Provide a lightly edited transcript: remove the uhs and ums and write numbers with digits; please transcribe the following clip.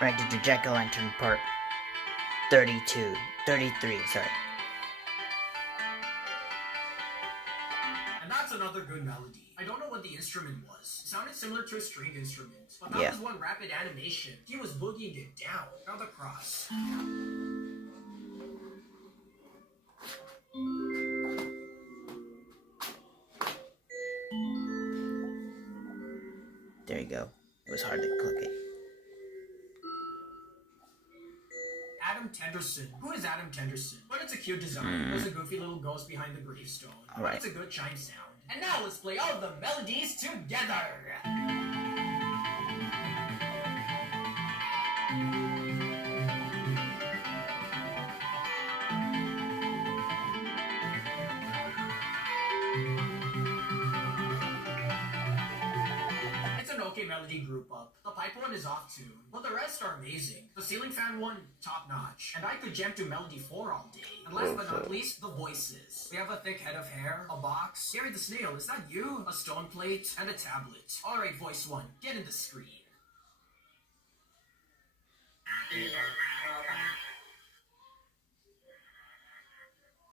Right, did your JackOLantern part 32, 33, sorry. And that's another good melody. I don't know what the instrument was. It sounded similar to a stringed instrument. But that was one rapid animation. He was boogieing it down. Now the cross. There you go. It was hard to click it. Adam Tenderson. Who is Adam Tenderson? But it's a cute design. There's a goofy little ghost behind the gravestone. Alright. It's a good chime sound. And now let's play all the melodies together. It's an okay melody group up. The pipe one is off tune, but the rest are amazing. The ceiling fan one, top notch. And I could jam to melody 4 all day. And last but not least, the voices. We have a thick head of hair, a box. Gary the Snail, is that you? A stone plate, and a tablet. Alright, voice 1, get in the screen.